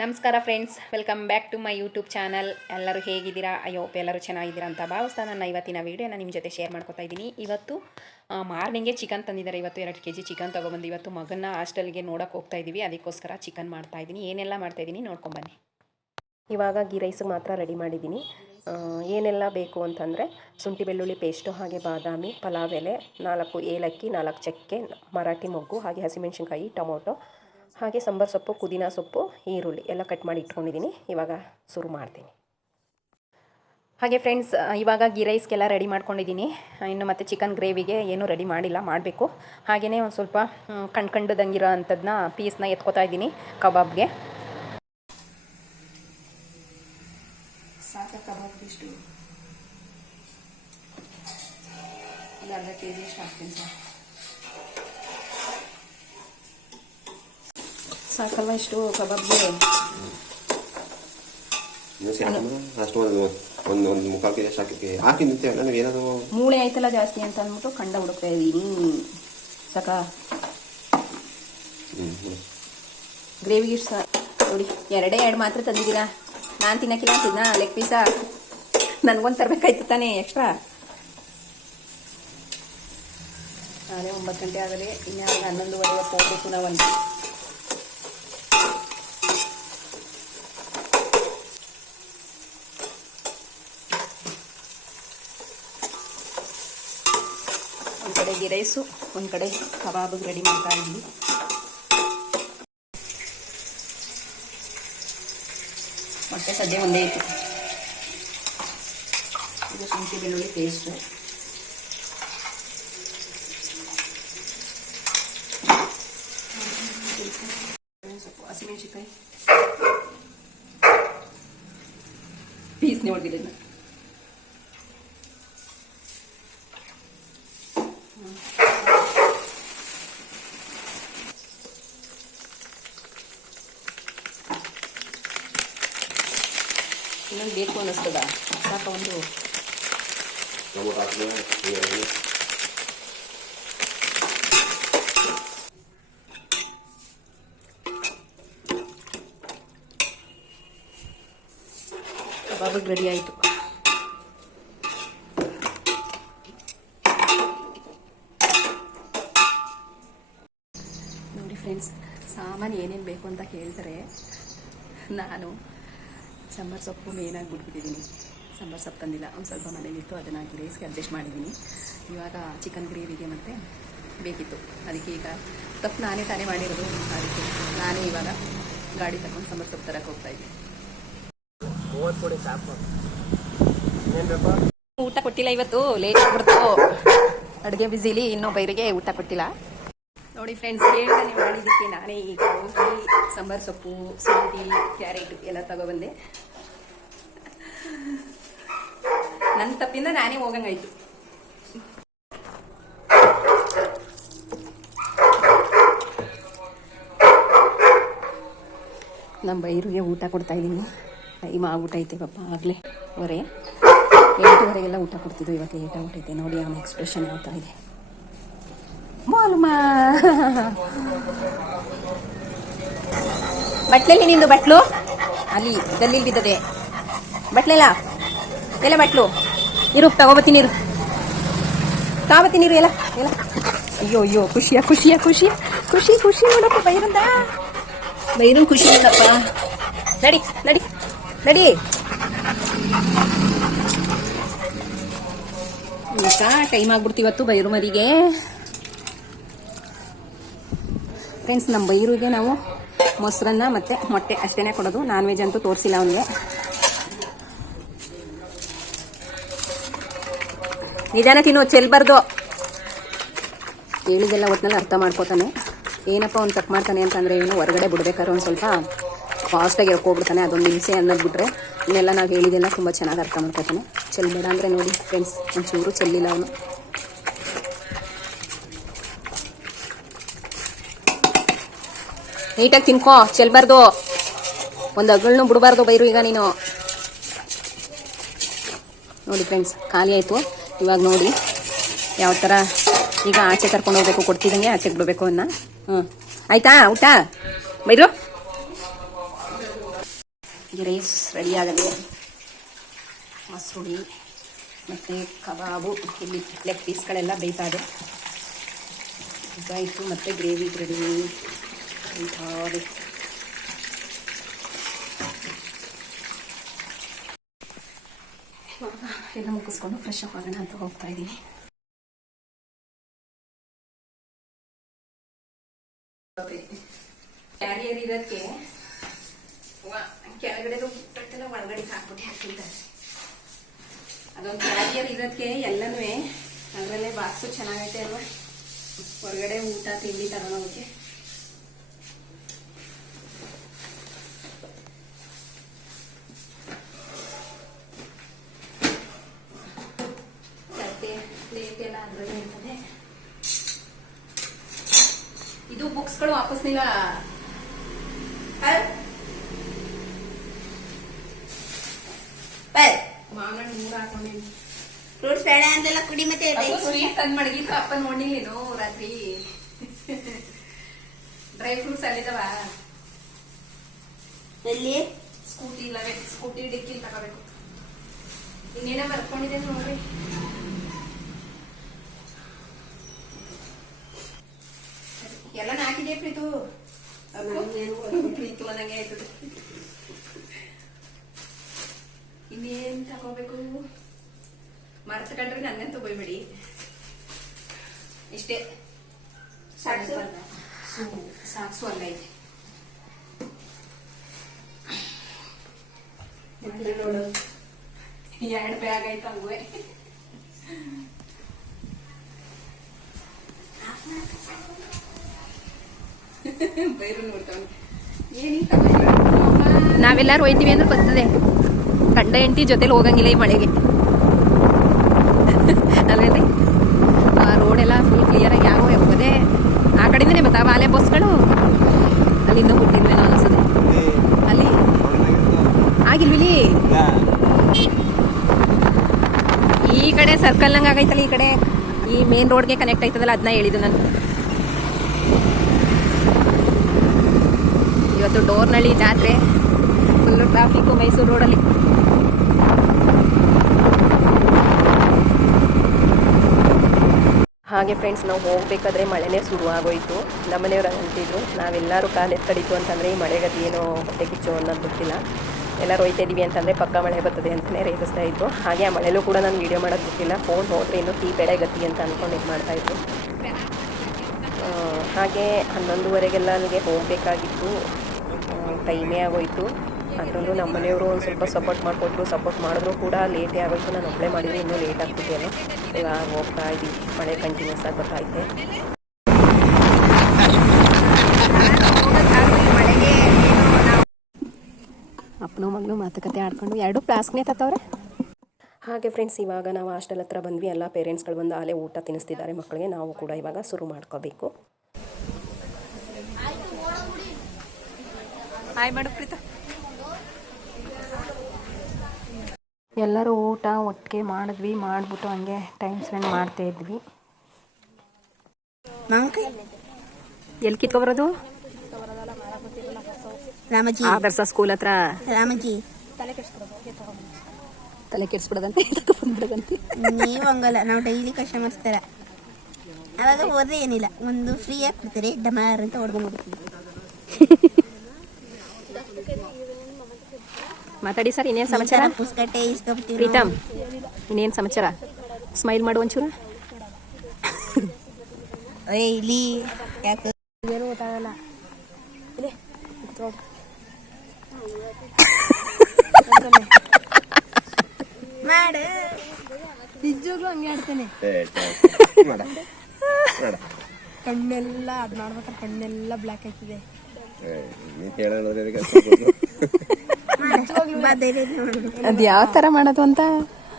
ನಮಸ್ಕಾರ friends, welcome back to my YouTube channel. ಎಲ್ಲರೂ ಹೇಗಿದ್ದೀರಾ? ಎಲ್ಲರೂ ಚೆನ್ನಾಗಿದ್ದೀರಾ ಅಂತ ಭಾವಿಸ್ತಾ ನನ್ನ ಇವತ್ತಿನ ವೀಡಿಯೋನ ನಿಮ್ಮ ಜೊತೆ ಶೇರ್ ಮಾಡ್ಕೊತಾ ಇದ್ದೀನಿ. ಇವತ್ತು ಮಾರ್ನಿಂಗೇ ಚಿಕನ್ ತಂದಿದ್ದಾರೆ. ಇವತ್ತು 2 kg ಚಿಕನ್ ತೊಗೊಬಂದು ಇವತ್ತು ಮಗನ ಹಾಸ್ಟೆಲ್ಗೆ ನೋಡೋಕೆ ಹೋಗ್ತಾ ಇದ್ದೀವಿ. ಅದಕ್ಕೋಸ್ಕರ ಚಿಕನ್ ಮಾಡ್ತಾಯಿದ್ದೀನಿ. ಏನೆಲ್ಲ ಮಾಡ್ತಾಯಿದ್ದೀನಿ ನೋಡ್ಕೊಂಬನ್ನಿ. ಇವಾಗ ಗೀ ರೈಸಿಗೆ ಮಾತ್ರ ರೆಡಿ ಮಾಡಿದ್ದೀನಿ. ಏನೆಲ್ಲ ಬೇಕು ಅಂತಂದರೆ ಶುಂಠಿ ಬೆಳ್ಳುಳ್ಳಿ ಪೇಸ್ಟು, ಹಾಗೆ ಬಾದಾಮಿ, ಪಲಾವ್ ಎಲೆ, 4 ಏಲಕ್ಕಿ, 4 ಚಕ್ಕೆ, ಮರಾಠಿ ಮೊಗ್ಗು, ಹಾಗೆ ಹಸಿಮೆಣಸಿನ್ಕಾಯಿ, ಟೊಮೊಟೊ, ಹಾಗೆ ಸಾಂಬಾರು ಸೊಪ್ಪು, ಪುದೀನ ಸೊಪ್ಪು, ಈರುಳ್ಳಿ ಎಲ್ಲ ಕಟ್ ಮಾಡಿ ಇಟ್ಕೊಂಡಿದ್ದೀನಿ. ಇವಾಗ ಶುರು ಮಾಡ್ತೀನಿ. ಹಾಗೆ ಫ್ರೆಂಡ್ಸ್, ಇವಾಗ ಗೀ ರೈಸ್ಗೆಲ್ಲ ರೆಡಿ ಮಾಡ್ಕೊಂಡಿದ್ದೀನಿ. ಇನ್ನು ಮತ್ತು ಚಿಕನ್ ಗ್ರೇವಿಗೆ ಏನೂ ರೆಡಿ ಮಾಡಿಲ್ಲ, ಮಾಡಬೇಕು. ಹಾಗೆಯೇ ಒಂದು ಸ್ವಲ್ಪ ಕಂಡ್ದಂಗಿರೋ ಅಂಥದ್ದನ್ನ ಪೀಸ್ನ ಎತ್ಕೋತಾ ಇದ್ದೀನಿ ಕಬಾಬ್ಗೆ. ಸಾಕ ಕಬಾಬ್ಗೆ ಇಷ್ಟು ಒಂದು ಅರ್ಧ kg ಇಷ್ಟು ಹಾಕ್ತೀನಿ ಸರ್. ಸಾಕಲ್ವ ಇಷ್ಟು ಕಬಾಬ್ಗೆ? ಅಷ್ಟು ಒಂದು ಮುಕ್ಕಾಲು kg ಅಷ್ಟು ಹಾಕಿ ನಿಂತೇವೆ. ನನಗೆ ಏನಾದರೂ ಮೂಳೆ ಆಯ್ತಲ್ಲ ಜಾಸ್ತಿ ಅಂತ ಅಂದ್ಬಿಟ್ಟು ಕಂಡ ಹುಡುಕ್ತಾ ಇದ್ದೀನಿ. ಸಾಕ ಗ್ರೇವಿಗೆ ಇಷ್ಟು ನೋಡಿ. 2 ಮಾತ್ರ ತಂದಿದ್ದೀರಾ. ನಾನು ತಿನ್ನಕ್ಕಿಲ್ಲ ಅಂತಿದ್ನ ಲೆಗ್ ಪೀಸ. ನನಗೊಂದು ತರಬೇಕಾಯ್ತು ತಾನೇ ಎಕ್ಸ್ಟ್ರಾ. ನಾಳೆ 9 ಗಂಟೆ ಆಗಲಿ, ಇನ್ನು 11:30 ಹೋಗ್ಬೇಕು ನಾವಲ್ಲಿ. ಒಂದು ಕಡೆ ಗೀ ರೈಸು, ಒಂದು ಕಡೆ ಕಬಾಬಿಗೆ ರೆಡಿ ಮಾಡ್ತಾ ಇದ್ವಿ. ಮತ್ತೆ ಸದ್ಯ ಒಂದೇ ಇತ್ತು. ಇದು ಶುಂಠಿ ಬೆಳ್ಳುಳ್ಳಿ ಪೇಸ್ಟು, ಸ್ವಲ್ಪ ಹಸಿಮೆಣಸಿನ್ಕಾಯಿ ಪೀಸ್ನೇ ಹೊಡೆದಿಲ್ಲ. ಇನ್ನೊಂದು ಬೇಕು ಅನ್ನಿಸ್ತದ. ಸಾಕ ಒಂದು ಕಬಾಬಿಗೆ ರೆಡಿ ಆಯಿತು. ನೋಡಿ ಫ್ರೆಂಡ್ಸ್, ಸಾಮಾನು ಏನೇನು ಬೇಕು ಅಂತ ಕೇಳ್ತಾರೆ. ನಾನು ಸಾಂಬಾರು ಸೊಪ್ಪು ಮೇನಾಗಿ ಬಿಟ್ಬಿಟ್ಟಿದ್ದೀನಿ. ಸಾಂಬಾರು ಸೊಪ್ಪು ತಂದಿಲ್ಲ, ಒಂದು ಸ್ವಲ್ಪ ಮನೇಲಿತ್ತು, ಅದನ್ನು ಹಾಕಿ ರೈಸ್ಗೆ ಅಡ್ಜಸ್ಟ್ ಮಾಡಿದ್ದೀನಿ. ಇವಾಗ ಚಿಕನ್ ಗ್ರೇವಿಗೆ ಮತ್ತೆ ಬೇಕಿತ್ತು. ಅದಕ್ಕೆ ಈಗ ತಪ್ಪು ನಾನೇ ತಾನೇ ಮಾಡಿರೋದು. ಅದಕ್ಕೆ ನಾನೇ ಇವಾಗ ಗಾಡಿ ತಗೊಂಡು ಸಾಂಬಾರು ಸೊಪ್ಪು ತರಕ್ಕೆ ಹೋಗ್ತಾ ಇದ್ದೀನಿ. ಊಟ ಕೊಟ್ಟಿಲ್ಲ ಇವತ್ತು, ಲೇಟ್ ಆಗ್ಬಿಡ್ತು. ಅಡುಗೆ ಬಿಸಿಲಿ ಇನ್ನೂ ಬೈರಿಗೆ ಊಟ ಕೊಟ್ಟಿಲ್ಲ. ನೋಡಿ ಫ್ರೆಂಡ್ಸ್, ಹೇಳ್ತಾನೆ ಮಾಡಿದ್ದಕ್ಕೆ ನಾನೇ ಈಗ ಹೋಗಿ ಸಾಂಬಾರು ಸೊಪ್ಪು, ಶುಂಠಿ, ಕ್ಯಾರೆಟ್ ಎಲ್ಲ ತಗೊಬಂದೆ. ನನ್ನ ತಪ್ಪಿಂದ ನಾನೇ ಹೋಗಂಗಾಯ್ತು. ನಮ್ಮ ಬೈರಿಗೆ ಊಟ ಕೊಡ್ತಾ ಇದ್ದೀನಿ. ಟೈಮ್ ಆಗ್ಬಿಟ್ಟೈತೆ ಪಾಪ. ಆಗಲೇ 8:30 ಊಟ ಕೊಡ್ತಿದ್ದು, ಇವಾಗ ಲೇಟ್ ಆಗ್ಬಿಟ್ಟೈತೆ. ನೋಡಿ ಅವನ ಎಕ್ಸ್ಪ್ರೆಷನ್ ಯಾವ ಥರ ಇದೆ. ಮಾಲುಮಾ ಬಟ್ಲಲ್ಲಿ ನಿಂದು ಬಟ್ಲು ಅಲ್ಲಿ ಗಲ್ಲಿ ಬಿದ್ದದೆ. ಬಟ್ಲೆಲ್ಲ ಎಲ್ಲ ಬಟ್ಲು ಇರು, ತಗೋಬತ್ತೀನಿ ಇರು, ತಗೋಬತ್ತೀನಿ ಇರು ಎಲ್ಲ ಎಲ್ಲ. ಅಯ್ಯೋ ಅಯ್ಯೋ, ಖುಷಿ ನೋಡಪ್ಪ ಬೈರಂದ. ಬೈರು ಖುಷಿ ನೋಡಪ್ಪ. ನಡಿ ನಡಿ ನಡಿ. ಈಗ ಟೈಮ್ ಆಗ್ಬಿಡ್ತೀವತ್ತು ಬೈರು ಮರಿಗೆ. ಫ್ರೆಂಡ್ಸ್, ನಮ್ಮ ಬೈರಿಗೆ ನಾವು ಮೊಸರನ್ನ ಮತ್ತು ಮೊಟ್ಟೆ ಅಷ್ಟೇ ಕೊಡೋದು. ನಾನ್ ವೆಜ್ ಅಂತೂ ತೋರಿಸಿಲ್ಲ ಅವನಿಗೆ. ನಿಧಾನ ತಿನ್ನು, ಚೆಲ್ಬಾರ್ದು. ಹೇಳಿದೆಲ್ಲ ಒಟ್ಟಿನಲ್ಲಿ ಅರ್ಥ ಮಾಡ್ಕೋತಾನೆ. ಏನಪ್ಪ ಅವ್ನು ತಪ್ಪು ಮಾಡ್ತಾನೆ ಅಂತಂದರೆ ಏನು, ಹೊರಗಡೆ ಬಿಡ್ಬೇಕಾದ್ರೆ ಒಂದು ಸ್ವಲ್ಪ ಫಾಸ್ಟಾಗಿ ಹೋಗ್ಬಿಡ್ತಾನೆ. ಅದೊಂದು ಹಿಂಸೆ ಅನ್ನೋದು ಬಿಟ್ರೆ ಇನ್ನೆಲ್ಲ ನಾವು ಹೇಳಿದೆಲ್ಲ ತುಂಬ ಚೆನ್ನಾಗಿ ಅರ್ಥ ಮಾಡ್ಕೋತಾನೆ. ಚೆಲ್ಬೇಡ ಅಂದರೆ ನೋಡಿ ಫ್ರೆಂಡ್ಸ್, ಒಂಚೂರು ಚೆಲ್ಲಿಲ್ಲ ಅವನು. ನೀಟಾಗಿ ತಿನ್ಕೋ, ಚೆಲ್ಬಾರ್ದು. ಒಂದು ಅಗಳನ್ನೂ ಬಿಡಬಾರ್ದು ಬೈರು. ಈಗ ನೀನು ನೋಡಿ ಫ್ರೆಂಡ್ಸ್, ಖಾಲಿ ಆಯಿತು. ಇವಾಗ ನೋಡಿ ಯಾವ ಥರ ಈಗ ಆಚೆ ಕರ್ಕೊಂಡು ಹೋಗ್ಬೇಕು, ಕೊಡ್ತಿದ್ದಂಗೆ ಆಚೆಗೆ ಬಿಡಬೇಕು ಅನ್ನ. ಆಯ್ತಾ ಊಟ ಬೈರು? ರೈಸ್ ರೆಡಿಯಾಗದೆ. ಮಸೂರಿ ಮತ್ತು ಕಬಾಬು, ಇಲ್ಲಿ ಲೆಗ್ ಪೀಸ್ಗಳೆಲ್ಲ ಬೇಯ್ತಾ ಇದೆ. ಇದಾಯಿತು, ಮತ್ತು ಗ್ರೇವಿ ರೆಡಿ ಬೇಯ್ತಾವೆ. ಇವಾಗ ಎಲ್ಲ ಮುಗಿಸ್ಕೊಂಡು ಫ್ರೆಶ್ ಅಪ್ ಆಗೋಣ ಅಂತ ಹೋಗ್ತಾ ಇದ್ದೀನಿ. ಕ್ಯಾರಿಯರ್ ಇರೋದಕ್ಕೆ ಕೆಳಗಡೆದು ಬಿಟ್ಟೆಲ್ಲ ಒಳಗಡೆ ಹಾಕ್ಬಿಟ್ಟಿದ್ದಾರೆ. ಅದೊಂದು ಕ್ಯಾರಿಯರ್ ಇರೋದಕ್ಕೆ ಎಲ್ಲನೂ ಅದರಲ್ಲೇ ಬಾಕ್ಸು ಚೆನ್ನಾಗೈತೆ ಅಲ್ವಾ, ಹೊರಗಡೆ ಊಟ ತಿಂಡಿ ತಗೊಂಡೋಗಕ್ಕೆ. ಪ್ಲೇಟ್ ಎಲ್ಲ ಅದರಲ್ಲೇ ಇರ್ತದೆ. ಇದು ಬುಕ್ಸ್ಗಳು ವಾಪಸ್ ನೀವ ಮಾವನ 100 ಹಾಕೊಂಡಿನಿ. ಫ್ರೂಟ್ಸ್ ಬೇಡ ಅಂತೆಲ್ಲ ಕುಡಿ. ಮತ್ತೆ ಸ್ವೀಟ್ ತಂದ್ ಮಡಗಿತ್ತು ಅಪ್ಪ ನೋಡಿಲ್ಲೇನು ರಾತ್ರಿ. ಡ್ರೈ ಫ್ರೂಟ್ಸ್ ಅಲ್ಲಿದವ ಎಲ್ಲಿ? ಸ್ಕೂಟಿ ಇಲ್ಲವೇ, ಸ್ಕೂಟಿ ಡಿಕ್ಕಿ ತಗೋಬೇಕು. ಇನ್ನೇನ ಬರ್ಕೊಂಡಿದೆ ನೋಡ್ರಿ. ಎಲ್ಲ ಹಾಕಿದೆ ಪ್ರೀತು. ಪ್ರೀತು ಅನ್ನಂಗೆ ಆಯ್ತದೆ. ಇನ್ನೇನ್ ತಗೋಬೇಕು? ಮರ್ತ ಕಂಡ್ರೆ ನನ್ನಂತೂ ಬೈಬೇಡಿ. ಇಷ್ಟೇ ಸಾಕ್ಸು ಅಲ್ಲ ಇದೆ. ನೋಡು 2 ಬ್ಯಾಗ್ ಆಯ್ತು ಹಂಗುವೆ. ಬೈರು ನೋಡ್ತಾವ. ನಾವೆಲ್ಲಾರು ಹೋಯ್ತೀವಿ ಅಂದ್ರೆ ಬರ್ತದೆ. ಗಂಡ ಹೆಂಡತಿ ಜೊತೆಲಿ ಹೋಗಂಗಿಲ್ಲ ಈ ಮಳೆಗೆ ಅಲ್ವೇನೆ. ರೋಡ್ ಎಲ್ಲ ಫುಲ್ ಕ್ಲಿಯರ್ ಆಗಿ ಆಗೋ ಹೋಗೋದೆ. ಆ ಕಡೆಯಿಂದನೇ ಬರ್ತಾವ ಆಲೆ ಬಸ್ಗಳು. ಅಲ್ಲಿ ಇನ್ನೂ ಬಿಟ್ಟಿದ್ವಿ ನಾವು ಅನಿಸೋದು. ಅಲ್ಲಿ ಆಗಿಲ್ವಿಲಿ ಈ ಕಡೆ ಸರ್ಕಲ್ ನಂಗೆ ಆಗೈತಲ್ಲ, ಈ ಕಡೆ ಈ ಮೇನ್ ರೋಡ್ಗೆ ಕನೆಕ್ಟ್ ಆಯ್ತದಲ್ಲ, ಅದನ್ನ ಹೇಳಿದ್ದು ನಾನು. ಇವತ್ತು ಡೋರ್ನಳ್ಳಿ ಜಾತ್ರೆ, ಫುಲ್ ಟ್ರಾಫಿಕ್ಕು ಮೈಸೂರು ರೋಡಲ್ಲಿ. ಹಾಗೆ ಫ್ರೆಂಡ್ಸ್, ನಾವು ಹೋಗಬೇಕಾದ್ರೆ ಮಳೆನೇ ಶುರುವಾಗೋಯಿತು. ನಮ್ಮನೆಯವ್ರು ಅಂತಿದ್ರು, ನಾವೆಲ್ಲರೂ ಕಾಲೆತ್ತಡಿತು ಅಂತಂದರೆ ಈ ಮಳೆಗತಿ ಏನೋ ಹೊಟ್ಟೆ ಕಿಚ್ಚು ಅನ್ನೋದು ಗೊತ್ತಿಲ್ಲ. ಎಲ್ಲರೂ ಹೋಯ್ತಾ ಇದ್ದೀವಿ ಅಂತಂದರೆ ಪಕ್ಕ ಮಳೆ ಬರ್ತದೆ ಅಂತಲೇ ರೇಗಿಸ್ತಾ ಇದ್ರು. ಹಾಗೆ ಆ ಮಳೆಲೂ ಕೂಡ ನಾನು ವೀಡಿಯೋ ಮಾಡೋದು ಗೊತ್ತಿಲ್ಲ. ಫೋನ್ ಹೋದರೆ ಇನ್ನೂ ಬೇಡ ಗತಿ ಅಂತ ಅಂದ್ಕೊಂಡು ಇದು ಮಾಡ್ತಾಯಿದ್ರು. ಹಾಗೆ 11:30ಗೆಲ್ಲ ಅಲ್ಲಿಗೆ ಹೋಗಬೇಕಾಗಿತ್ತು. ಟೈಮೇ ಆಗೋಯಿತು. ಅದರಲ್ಲೂ ನಮ್ಮ ಮನೆಯವರು ಒಂದು ಸ್ವಲ್ಪ ಸಪೋರ್ಟ್ ಮಾಡಿಕೊಟ್ರು. ಸಪೋರ್ಟ್ ಮಾಡಿದ್ರು ಕೂಡ ಲೇಟೇ ಆಗೋಯಿತು. ನಾನು ಒಬ್ಬಳೇ ಮಾಡಿದರೆ ಇನ್ನೂ ಲೇಟ್ ಆಗ್ತಿದೆಯಲ್ಲ. ಇವಾಗ ಹೋಗ್ತಾ ಇದ್ದೀವಿ. ಮಳೆ ಕಂಟಿನ್ಯೂಸ್ ಆಗಿ ಬರ್ತೈತೆ. ಅಪ್ಪನೂ ಮಗಳು ಮಾತುಕತೆ ಆಡ್ಕೊಂಡು 2 ಫ್ಲಾಸ್ಕ್ನೇ ತತ್ತವ್ರೆ. ಹಾಗೆ ಫ್ರೆಂಡ್ಸ್, ಇವಾಗ ನಾವು ಹಾಸ್ಟೆಲ್ ಹತ್ರ ಬಂದ್ವಿ. ಎಲ್ಲ ಪೇರೆಂಟ್ಸ್ಗಳು ಬಂದು ಅಲ್ಲೇ ಊಟ ತಿನ್ನಿಸ್ತಿದ್ದಾರೆ ಮಕ್ಕಳಿಗೆ. ನಾವು ಕೂಡ ಇವಾಗ ಶುರು ಮಾಡ್ಕೋಬೇಕು. ಹಾಯ್ ಮಾಡು ಪ್ರೀತ. ಎಲ್ಲರೂ ಊಟ ಒಟ್ಟಿಗೆ ಮಾಡಿದ್ವಿ. ಮಾಡಿಬಿಟ್ಟು ಹಂಗೆ ಟೈಮ್ ಸ್ಪೆಂಡ್ ಮಾಡ್ತಾ ಇದ್ವಿ. ಎಲ್ಲಿ ಕಿತ್ಕೊಬರೋದು? ರಾಮಜಿ ಆದರ್ಶ ಸ್ಕೂಲ್ ಹತ್ರ. ರಾಮಜಿ ತಲೆ ಕೆಡಿಸ್ಬಿಡೋದಂತೆ ಬಂದ್ಬಿಡೋದಂತೆ. ನೀವು ಹಂಗಲ್ಲ, ನಾವು ಡೈಲಿ ಕಸ್ಟಮರ್ಸ್ ಥರ. ಅವಾಗ ಹೋದ್ರೆ ಏನಿಲ್ಲ, ಒಂದು ಫ್ರೀಯಾಗಿ ಕೊಡ್ತಾರೆ, ಡಮಾರ್ ಅಂತ ಹೊಡ್ಕೊಂಡ್ಬಿಡ್ತೀವಿ. ಮಾತಾಡಿ ಸರ್, ಇನ್ನೇನು ಸಮಾಚಾರ? ಪುಸ್ಕಟ್ಟೆ ಇಸ್ಕೊಬಿಡ್ತೀವಿ. ಪ್ರೀತಮ್, ಇನ್ನೇನು ಸಮಾಚಾರ? ಸ್ಮೈಲ್ ಮಾಡು ಒಂಚೂರು. ಇಲ್ಲಿ ಯಾಕೆ ಏನು ಗೊತ್ತಾಗಲ್ಲ. ಮಾಡು, ನಿಜವಾಗ್ಲೂ ಹಂಗೆ ಆಡ್ತೇನೆ. ಕಣ್ಣೆಲ್ಲ ಅದ್ ಮಾಡ್ಬೇಕಾದ್ರೆ ಕಣ್ಣೆಲ್ಲ ಬ್ಲ್ಯಾಕ್ ಆಯ್ತದೆ. ಅದು ಯಾವ ಥರ ಮಾಡೋದು ಅಂತ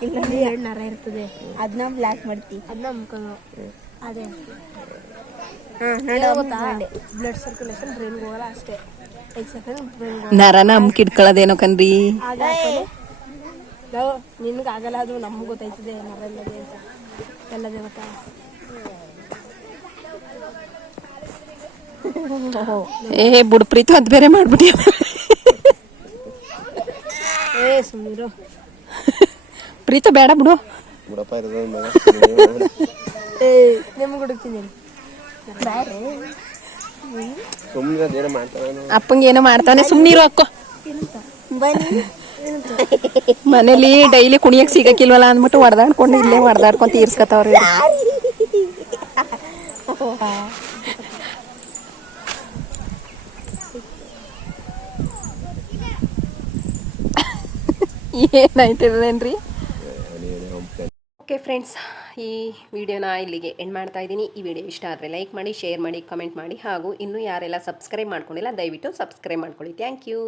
ಇಲ್ಲಂದ್ರೆ 2 ನರ ಇರ್ತದೆ, ಅದನ್ನ ಬ್ಲ್ಯಾಕ್ ಮಾಡ್ತೀವಿ. ಅದನ್ನ ಮುಖನು ಅದೇ ಬ್ಲಡ್ ಸರ್ಕ್ಯುಲೇಷನ್ ಬ್ರೈನ್ಗೆ ಹೋಗಲ್ಲ ಅಷ್ಟೇ. 5 ಸೆಕೆಂಡ್ ನರನ ಅಮ್ಕಿಡ್ಕೊಳ್ಳೋದೇನೋ ಕನ್ರಿ. ನಿನ್ಗೆ ಆಗಲ್ಲ, ಅದು ನಮ್ಗೆ ಗೊತ್ತಾಯ್ತದೆ ನರ ಎಲ್ಲದೆ ಅಂತ. ಎಲ್ಲದೇ ಗೊತ್ತಾ? ಏ ಬುಡ್ ಪ್ರೀತು, ಅದು ಬೇರೆ ಮಾಡ್ಬಿಟ್ಟಿ. ಪ್ರೀತ ಬೇಡ ಬಿಡು. ಬಿಡಪ್ಪ ಇರೋದು ಮಗ ನಿಮ್ಗೆ ಹುಡುಕ್ತೀನಿ ಸುಮ್ಮನೆ ಅದೇನೋ ಮಾಡ್ತಾನೆ. ಅಪ್ಪಂಗೆ ಏನೋ ಮಾಡ್ತಾನೆ, ಸುಮ್ಮನಿರು ಅಕ್ಕೋ. ಬನ್ನಿ ಮನೇಲಿ ಡೈಲಿ ಕುಣಿಯಕ್ಕೆ ಸಿಗಕ್ಕಿಲ್ವಲ್ಲ ಅಂದ್ಬಿಟ್ಟು ಹೊಡೆದಾಡ್ಕೊಂಡು ಇಲ್ಲೇ ಹೊಡೆದಾಡ್ಕೊಂಡು ತೀರ್ಸ್ಕೊತಾವ್ರಿ. ಏನಾಯ್ತದೇನ್ರಿ? ಓಕೆ ಫ್ರೆಂಡ್ಸ್, ಈ ವಿಡಿಯೋನ ಇಲ್ಲಿಗೆ ಎಂಡ್ ಮಾಡ್ತಾ ಇದ್ದೀನಿ. ಈ ವಿಡಿಯೋ ಇಷ್ಟ ಆದರೆ ಲೈಕ್ ಮಾಡಿ, ಶೇರ್ ಮಾಡಿ, ಕಮೆಂಟ್ ಮಾಡಿ, ಹಾಗೂ ಇನ್ನೂ ಯಾರೆಲ್ಲ ಸಬ್ಸ್ಕ್ರೈಬ್ ಮಾಡ್ಕೊಂಡಿಲ್ಲ ದಯವಿಟ್ಟು ಸಬ್ಸ್ಕ್ರೈಬ್ ಮಾಡ್ಕೊಳ್ಳಿ. Thank you.